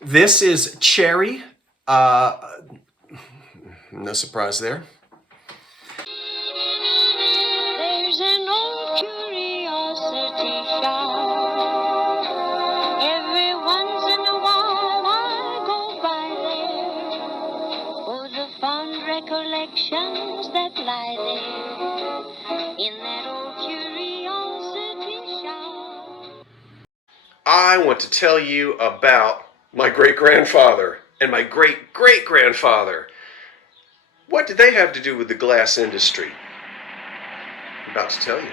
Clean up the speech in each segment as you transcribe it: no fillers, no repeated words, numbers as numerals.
This is cherry. No surprise there. There's an old curiosity shop. Every once in a while I go by there for the fond recollections that lie there in that old curiosity shop. I want to tell you about my great-grandfather and my great-great-grandfather. What did they have to do with the glass industry? I'm about to tell you.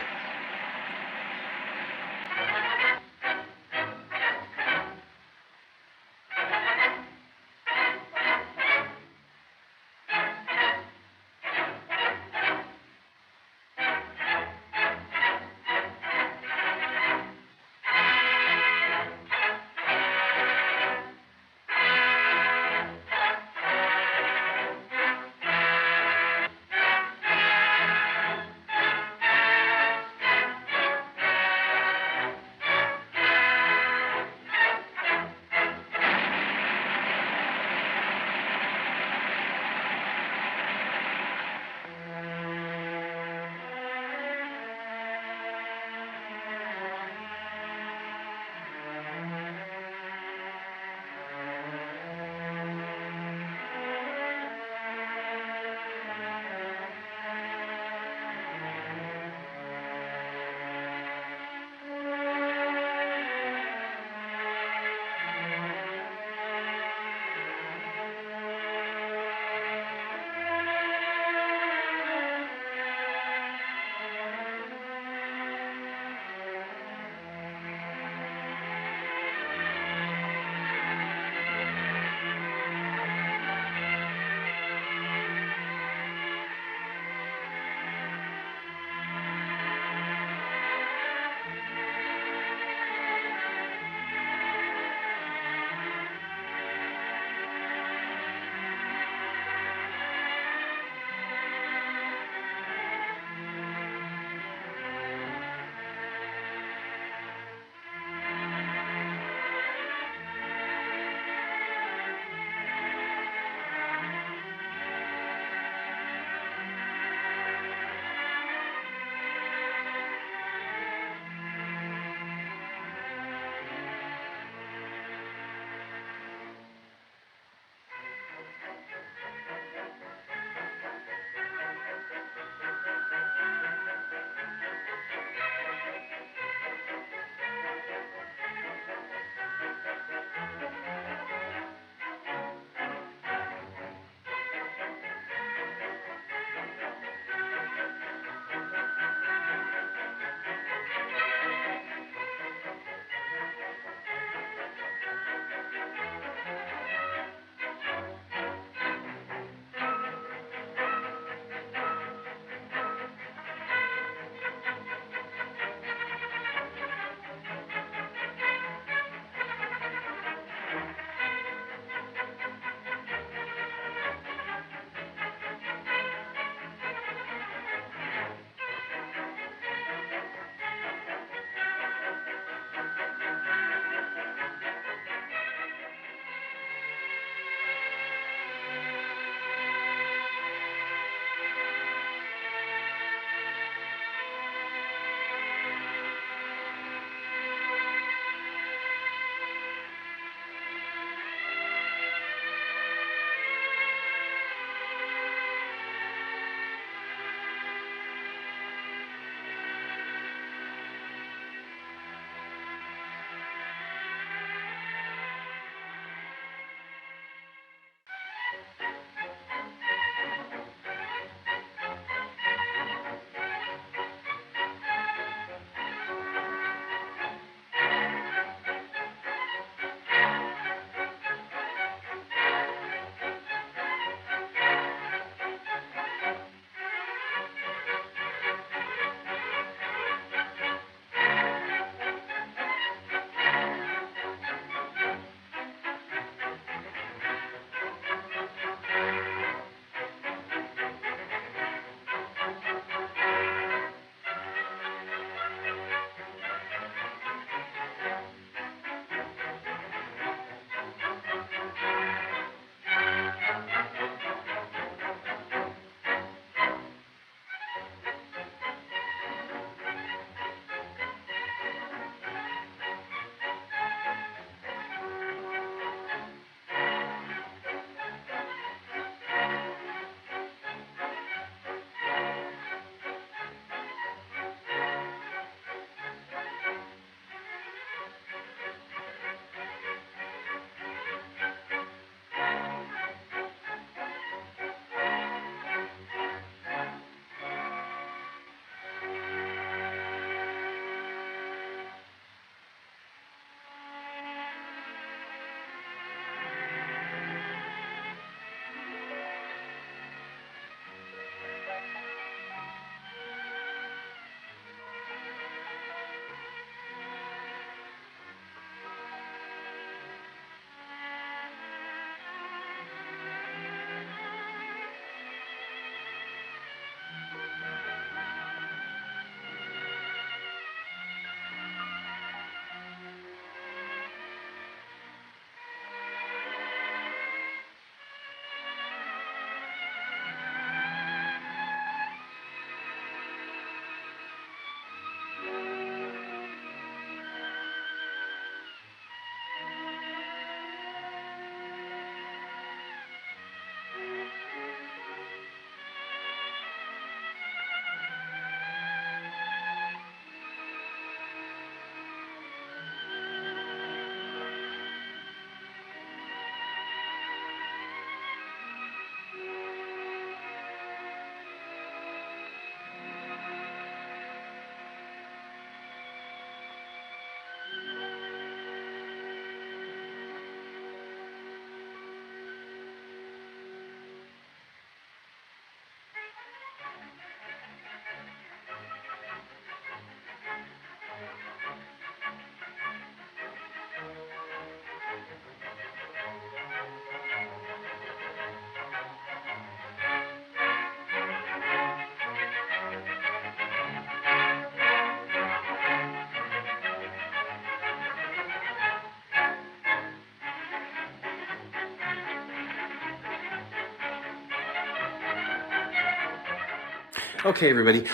Okay, everybody.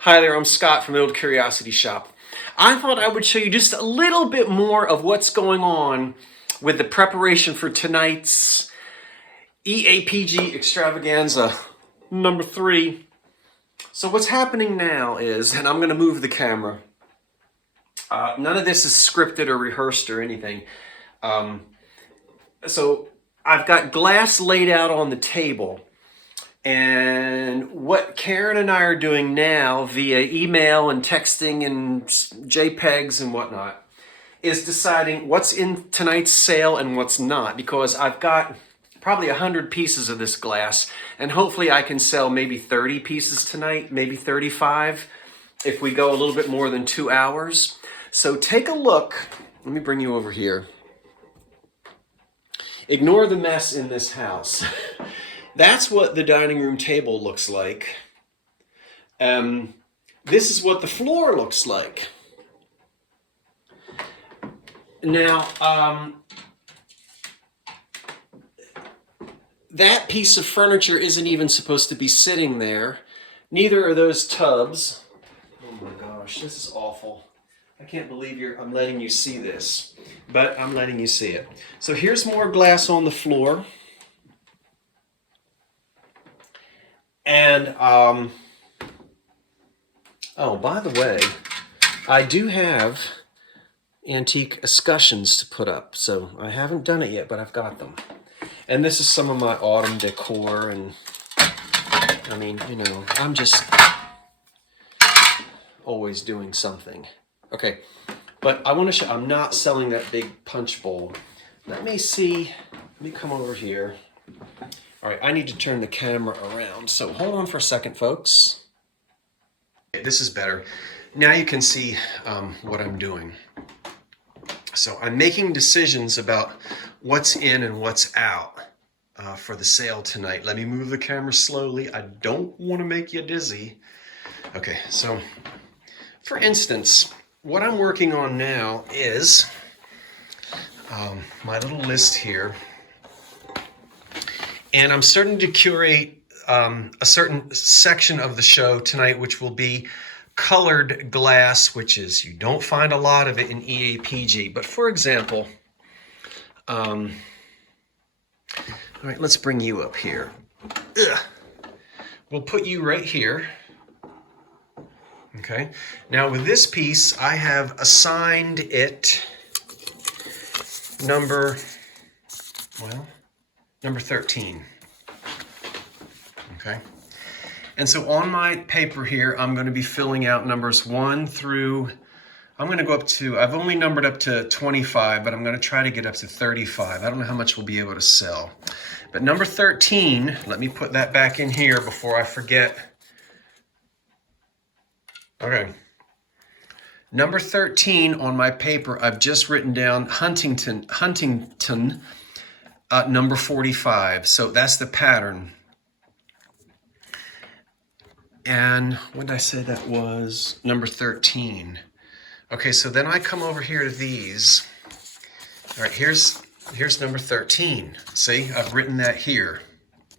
Hi there, I'm Scott from the Old Curiosity Shop. I thought I would show you just a little bit more of what's going on with the preparation for tonight's EAPG extravaganza number 3. So what's happening now is, and I'm going to move the camera, none of this is scripted or rehearsed or anything. So I've got glass laid out on the table. And what Karen and I are doing now via email and texting and JPEGs and whatnot is deciding what's in tonight's sale and what's not, because I've got probably 100 pieces of this glass, and hopefully I can sell maybe 30 pieces tonight, maybe 35 if we go a little bit more than 2 hours. So take a look. Let me bring you over here. Ignore the mess in this house. That's what the dining room table looks like. This is what the floor looks like. Now, that piece of furniture isn't even supposed to be sitting there. Neither are those tubs. Oh my gosh, this is awful. I can't believe I'm letting you see this, but I'm letting you see it. So here's more glass on the floor. And, oh, by the way, I do have antique escutcheons to put up. So I haven't done it yet, but I've got them. And this is some of my autumn decor. And, I mean, you know, I'm just always doing something. Okay, but I want to show, I'm not selling that big punch bowl. Let me come over here. All right, I need to turn the camera around, so hold on for a second, folks. This is better. Now you can see what I'm doing. So I'm making decisions about what's in and what's out for the sale tonight. Let me move the camera slowly. I don't want to make you dizzy. Okay, so for instance, what I'm working on now is my little list here. And I'm starting to curate a certain section of the show tonight, which will be colored glass, which is, you don't find a lot of it in EAPG. But for example, all right, let's bring you up here. We'll put you right here. Okay, now with this piece, I have assigned it number 13. Okay, and so on my paper here, I'm going to be filling out numbers 1 through, I'm going to go up to, I've only numbered up to 25, but I'm going to try to get up to 35. I don't know how much we'll be able to sell. But number 13, let me put that back in here before I forget. Okay. Number 13 on my paper, I've just written down Huntington, number 45. So that's the pattern. And what did I say that was? Number 13. Okay, so then I come over here to these. All right, here's number 13. See, I've written that here,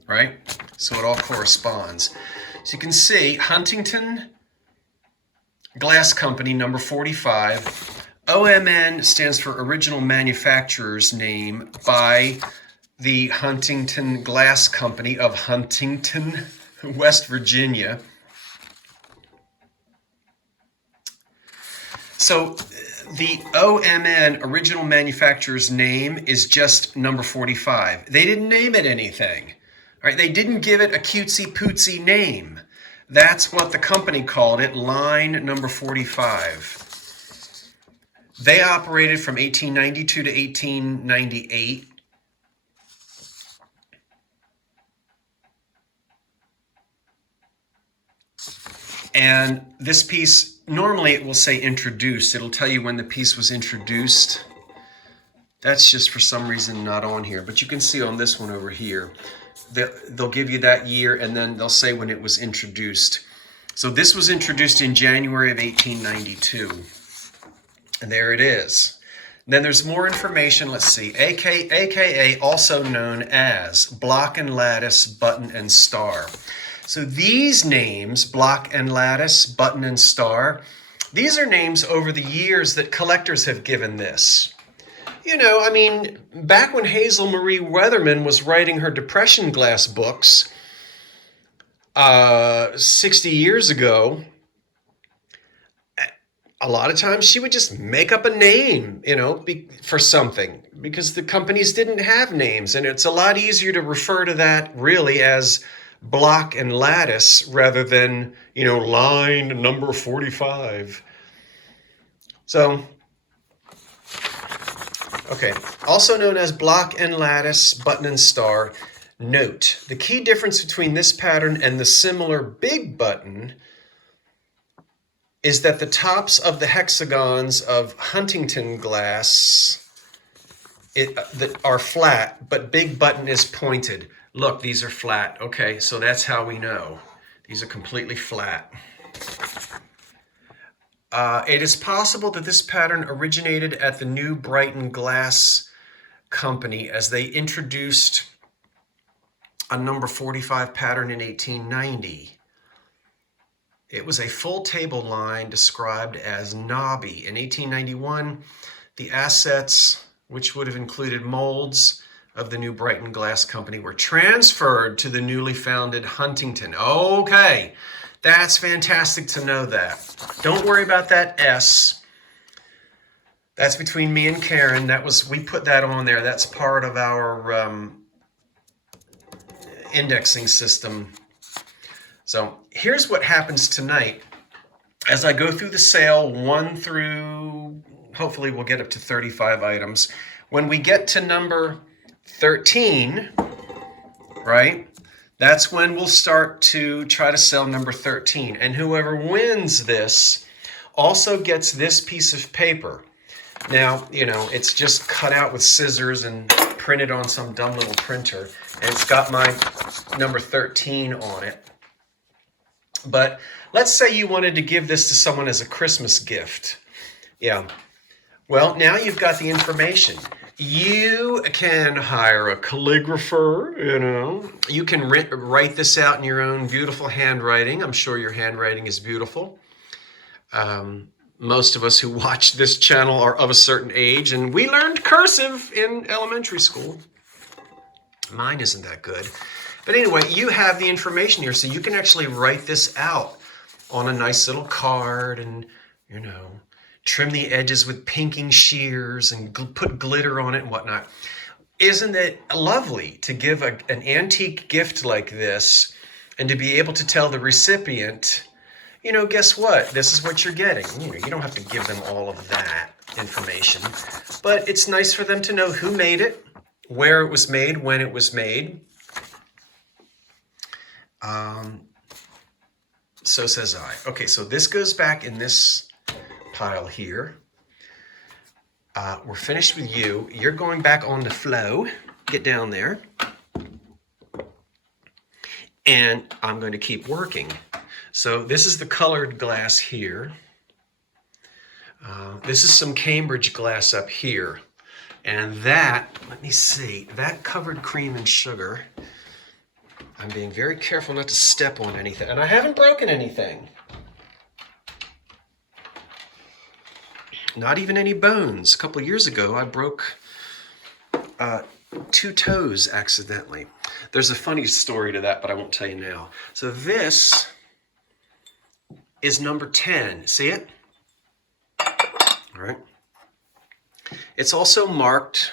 right? So it all corresponds. So you can see Huntington Glass Company, number 45. OMN stands for Original Manufacturer's Name by the Huntington Glass Company of Huntington, West Virginia. So the OMN, Original Manufacturer's Name, is just number 45. They didn't name it anything. All right, they didn't give it a cutesy-pootsy name. That's what the company called it, line number 45. They operated from 1892 to 1898. And this piece, normally it will say introduced. It'll tell you when the piece was introduced. That's just for some reason not on here. But you can see on this one over here, they'll give you that year and then they'll say when it was introduced. So this was introduced in January of 1892. And there it is. Then there's more information. Let's see. AKA, also known as block and lattice, button and star. So these names, block and lattice, button and star, these are names over the years that collectors have given this. You know, I mean, back when Hazel Marie Weatherman was writing her Depression Glass books 60 years ago, a lot of times she would just make up a name, you know, for something, because the companies didn't have names. And it's a lot easier to refer to that really as block and lattice rather than, you know, line number 45. So, okay, also known as block and lattice, button and star. Note, the key difference between this pattern and the similar big button is that the tops of the hexagons of Huntington glass that are flat, but big button is pointed. Look, these are flat. Okay, so that's how we know. These are completely flat. It is possible that this pattern originated at the New Brighton Glass Company as they introduced a number 45 pattern in 1890. It was a full table line described as knobby. In 1891, the assets, which would have included molds of the New Brighton Glass Company, were transferred to the newly founded Huntington. Okay, that's fantastic to know that. Don't worry about that S. That's between me and Karen. We put that on there. That's part of our indexing system. So here's what happens tonight. As I go through the sale 1 through, hopefully we'll get up to 35 items. When we get to number 13, right, that's when we'll start to try to sell number 13. And whoever wins this also gets this piece of paper. Now, you know, it's just cut out with scissors and printed on some dumb little printer. And it's got my number 13 on it. But let's say you wanted to give this to someone as a Christmas gift. Yeah. Well, now you've got the information. You can hire a calligrapher, you know. You can write this out in your own beautiful handwriting. I'm sure your handwriting is beautiful. Most of us who watch this channel are of a certain age, and we learned cursive in elementary school. Mine isn't that good. But anyway, you have the information here, so you can actually write this out on a nice little card and, you know, trim the edges with pinking shears and put glitter on it and whatnot. Isn't it lovely to give an antique gift like this and to be able to tell the recipient, you know, guess what? This is what you're getting. You know, you don't have to give them all of that information, but it's nice for them to know who made it, where it was made, when it was made. So says I. Okay, so this goes back in this pile here. We're finished with you. You're going back on the flow. Get down there. And I'm going to keep working. So this is the colored glass here. This is some Cambridge glass up here. And that, let me see, that covered cream and sugar. I'm being very careful not to step on anything. And I haven't broken anything. Not even any bones. A couple years ago, I broke 2 toes accidentally. There's a funny story to that, but I won't tell you now. So this is number 10. See it? All right. It's also marked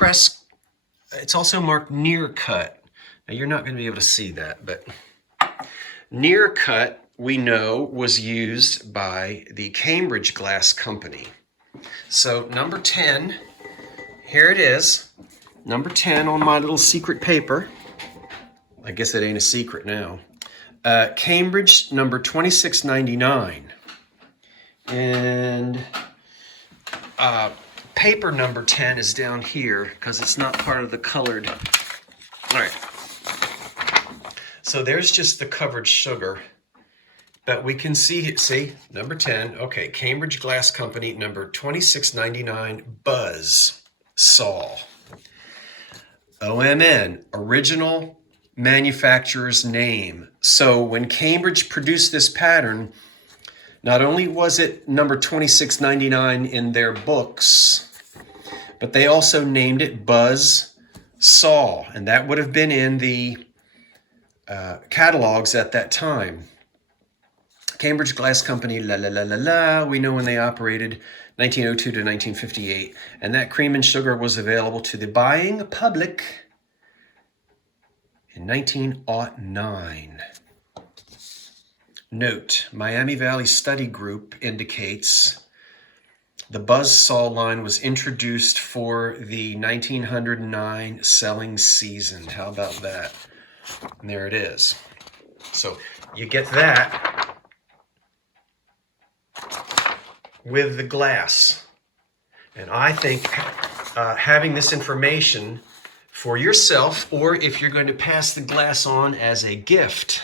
it's also marked near cut. Now, you're not going to be able to see that, but near cut, we know, was used by the Cambridge Glass Company. So number 10, here it is. Number 10 on my little secret paper. I guess it ain't a secret now. Cambridge number 2699. And paper number 10 is down here because it's not part of the colored. All right. So there's just the covered sugar. But we can see, number 10, okay, Cambridge Glass Company, number 2699, Buzz Saw. OMN, Original manufacturer's name. So when Cambridge produced this pattern, not only was it number 2699 in their books, but they also named it Buzz Saw, and that would have been in the catalogs at that time. Cambridge Glass Company, la la la la la, we know when they operated, 1902 to 1958, and that cream and sugar was available to the buying public in 1909. Note, Miami Valley Study Group indicates the Buzzsaw line was introduced for the 1909 selling season. How about that? And there it is. So you get that with the glass. And I think having this information for yourself, or if you're going to pass the glass on as a gift.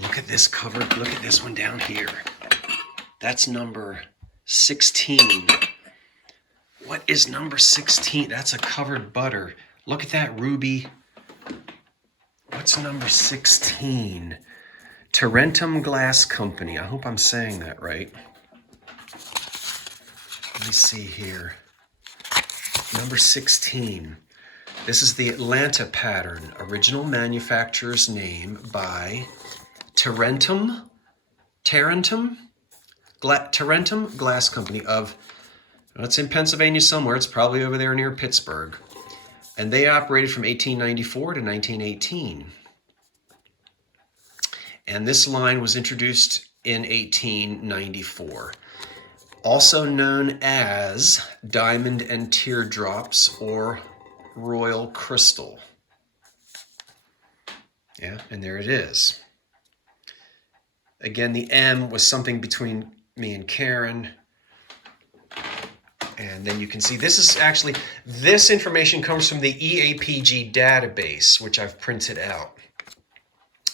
Look at this cover. Look at this one down here. That's number 16. What is number 16? That's a covered butter. Look at that ruby. What's number 16? Tarentum Glass Company. I hope I'm saying that right. Let me see here. Number 16. This is the Atlanta pattern. Original manufacturer's name by Tarentum Glass Company of, well, it's in Pennsylvania somewhere. It's probably over there near Pittsburgh. And they operated from 1894 to 1918. And this line was introduced in 1894. Also known as Diamond and Teardrops or Royal Crystal. Yeah, and there it is. Again, the M was something between me and Karen. And then you can see this information comes from the EAPG database, which I've printed out.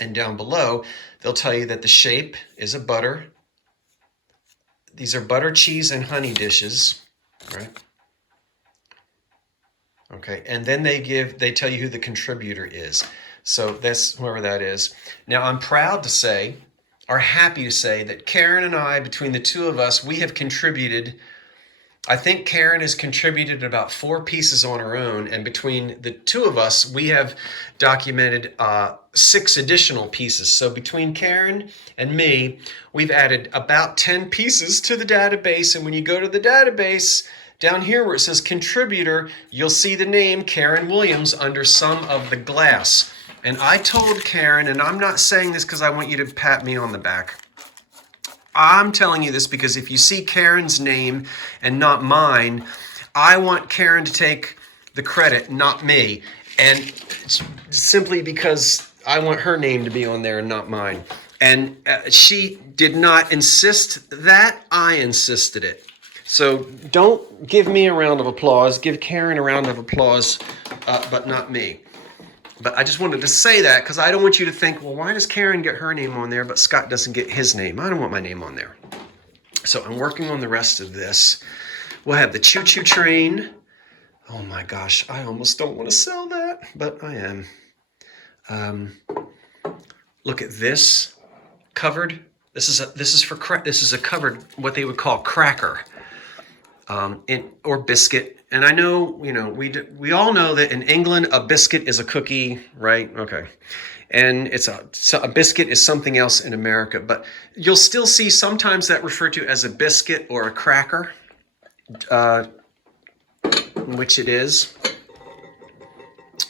And down below, they'll tell you that the shape is a butter. These are butter, cheese, and honey dishes, right? Okay, and then they tell you who the contributor is. So that's whoever that is. Now, I'm proud to say, are happy to say that Karen and I, between the two of us, we have contributed. I think Karen has contributed about 4 pieces on her own, and between the two of us, we have documented 6 additional pieces. So between Karen and me, we've added about 10 pieces to the database, and when you go to the database, down here where it says contributor, you'll see the name Karen Williams under some of the glass. And I told Karen, and I'm not saying this because I want you to pat me on the back. I'm telling you this because if you see Karen's name and not mine, I want Karen to take the credit, not me. And simply because I want her name to be on there and not mine. And she did not insist that, I insisted it. So don't give me a round of applause, give Karen a round of applause, but not me. But I just wanted to say that because I don't want you to think, well, why does Karen get her name on there, but Scott doesn't get his name? I don't want my name on there. So I'm working on the rest of this. We'll have the choo-choo train. Oh my gosh, I almost don't want to sell that, but I am. Look at this covered. This is a covered, what they would call cracker, or biscuit. And I know, we all know that in England, a biscuit is a cookie, right? Okay. And so a biscuit is something else in America, but you'll still see sometimes that referred to as a biscuit or a cracker, which it is,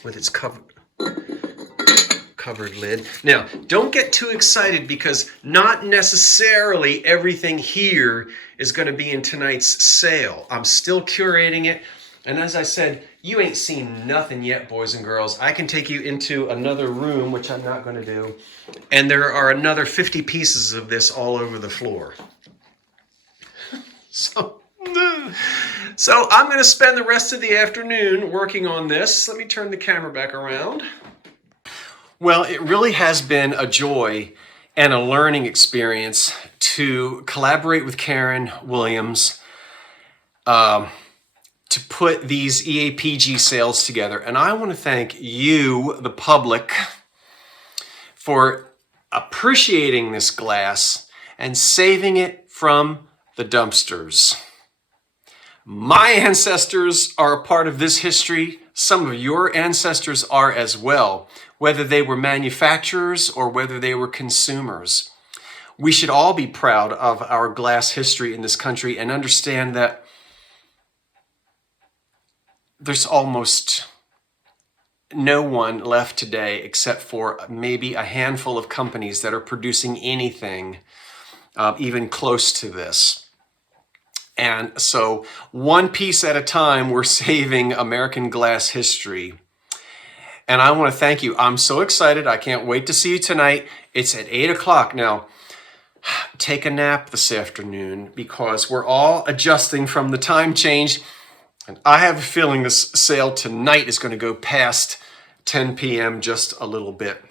with its covered lid. Now, don't get too excited because not necessarily everything here is going to be in tonight's sale. I'm still curating it. And as I said, you ain't seen nothing yet, boys and girls. I can take you into another room, which I'm not going to do. And there are another 50 pieces of this all over the floor. So I'm going to spend the rest of the afternoon working on this. Let me turn the camera back around. Well, it really has been a joy and a learning experience to collaborate with Karen Williams. to put these EAPG sales together. And I want to thank you, the public, for appreciating this glass and saving it from the dumpsters. My ancestors are a part of this history. Some of your ancestors are as well, whether they were manufacturers or whether they were consumers. We should all be proud of our glass history in this country and understand that there's almost no one left today except for maybe a handful of companies that are producing anything even close to this. And so one piece at a time, we're saving American glass history. And I want to thank you. I'm so excited. I can't wait to see you tonight. It's at 8 o'clock. Now, take a nap this afternoon because we're all adjusting from the time change. And I have a feeling this sale tonight is going to go past 10 p.m. just a little bit.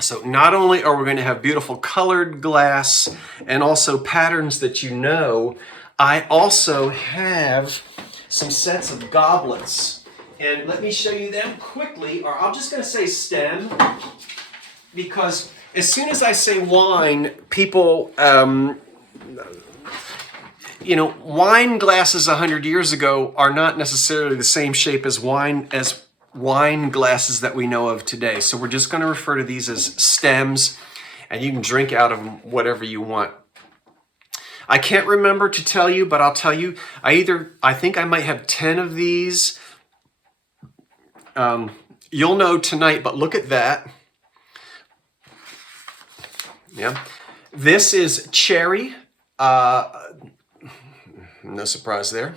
So not only are we going to have beautiful colored glass and also patterns that you know, I also have some sets of goblets. And let me show you them quickly, or I'm just going to say stem, because as soon as I say wine, people, wine glasses 100 years ago are not necessarily the same shape as wine glasses that we know of today. So we're just going to refer to these as stems, and you can drink out of them whatever you want. I can't remember to tell you, but I'll tell you, I think I might have 10 of these. You'll know tonight, but look at that. Yeah. This is cherry. No surprise there.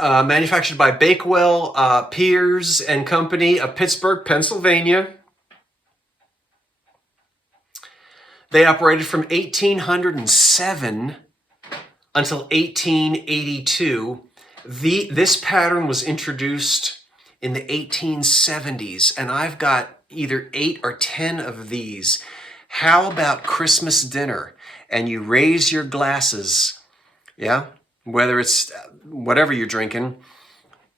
Manufactured by Bakewell, Piers and Company of Pittsburgh, Pennsylvania. They operated from 1807 until 1882. This pattern was introduced in the 1870s, and I've got either 8 or 10 of these. How about Christmas dinner? And you raise your glasses, yeah? Whether it's whatever you're drinking,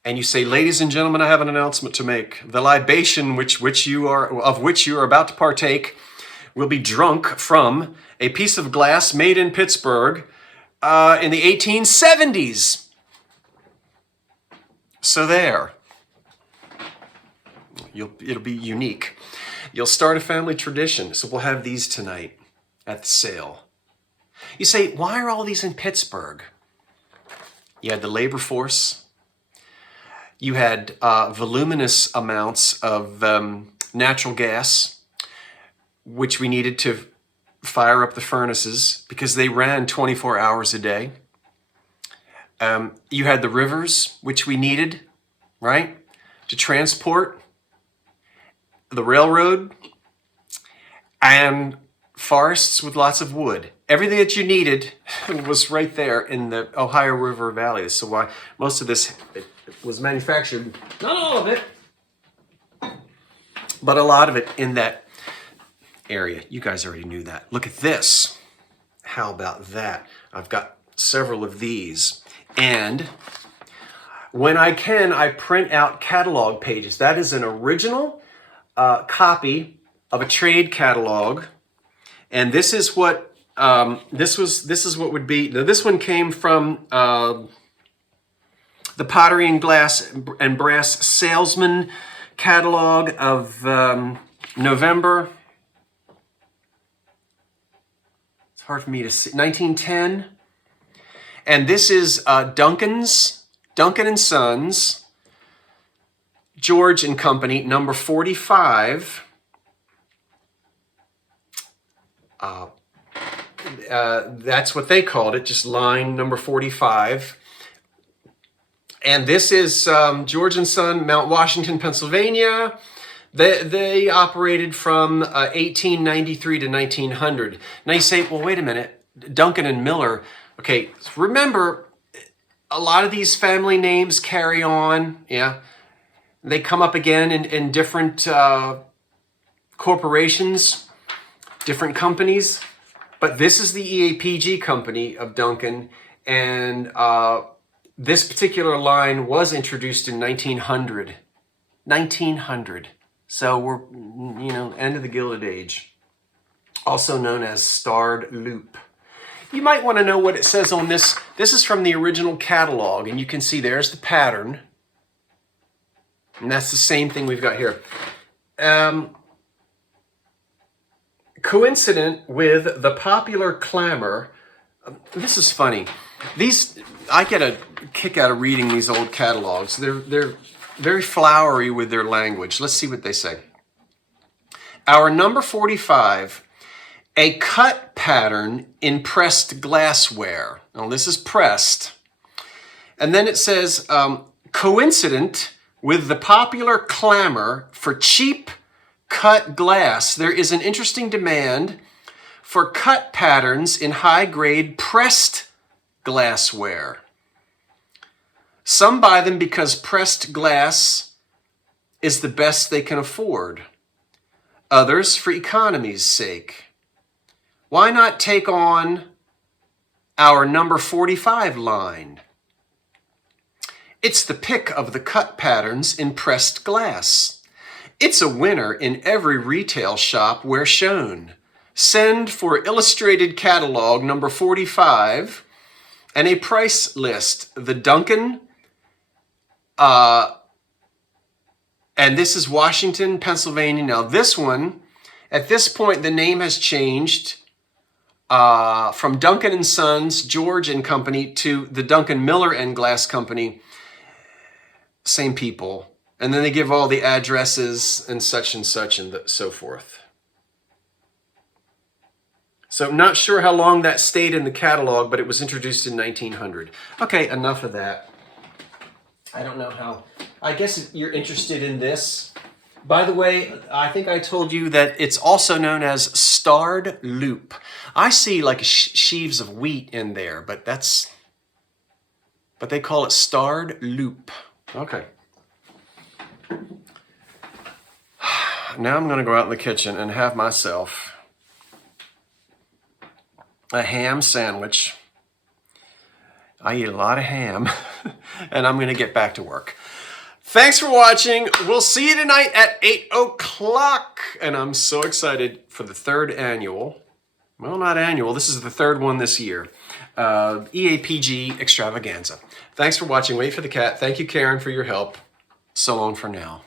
and you say, "Ladies and gentlemen, I have an announcement to make. The libation of which you are about to partake will be drunk from a piece of glass made in Pittsburgh in the 1870s. So there. It'll be unique. You'll start a family tradition. So we'll have these tonight at the sale. You say, why are all these in Pittsburgh? You had the labor force. You had voluminous amounts of natural gas, which we needed to fire up the furnaces because they ran 24 hours a day. You had the rivers, which we needed, right, to transport, the railroad, and forests with lots of wood. Everything that you needed was right there in the Ohio River Valley. This is why most of this was manufactured, not all of it, but a lot of it in that area. You guys already knew that. Look at this. How about that? I've got several of these. And when I can, I print out catalog pages. That is an original copy of a trade catalog. And this is what this is what would be. Now, this one came from the Pottery and Glass and Brass Salesman catalog of November. It's hard for me to see. 1910. And this is Duncan and Sons, George and Company, number 45. That's what they called it, just line number 45. And this is George and Son, Mount Washington, Pennsylvania. They operated from 1893 to 1900. Now you say, well, wait a minute, Duncan and Miller. Okay, remember, a lot of these family names carry on, yeah? They come up again in different corporations, different companies. But this is the EAPG company of Duncan, and This particular line was introduced in 1900. 1900. So we're, end of the Gilded Age. Also known as starred loop. You might want to know what it says on this. This is from the original catalog, and you can see there's the pattern. And that's the same thing we've got here. Coincident with the popular clamor. This is funny. I get a kick out of reading these old catalogs. They're very flowery with their language. Let's see what they say. Our number 45, a cut pattern in pressed glassware. Now this is pressed. And then it says, coincident with the popular clamor for cheap cut glass, there is an interesting demand for cut patterns in high-grade pressed glassware. Some buy them because pressed glass is the best they can afford. Others for economy's sake. Why not take on our number 45 line? It's the pick of the cut patterns in pressed glass. It's a winner in every retail shop where shown. Send for illustrated catalog number 45 and a price list. The Duncan, and this is Washington, Pennsylvania. Now this one, at this point, the name has changed from Duncan & Sons, George & Company to the Duncan Miller and Glass Company. Same people. And then they give all the addresses and such and so forth. So I'm not sure how long that stayed in the catalog, but it was introduced in 1900. Okay, enough of that. I don't know how. I guess you're interested in this. By the way, I think I told you that it's also known as starred loop. I see like sheaves of wheat in there, but they call it starred loop. Okay. Now I'm going to go out in the kitchen and have myself a ham sandwich. I eat a lot of ham, and I'm going to get back to work. Thanks for watching. We'll see you tonight at 8 o'clock. And I'm so excited for the third annual. Well, not annual. This is the third one this year. EAPG extravaganza. Thanks for watching. Wait for the cat. Thank you, Karen, for your help. So long for now.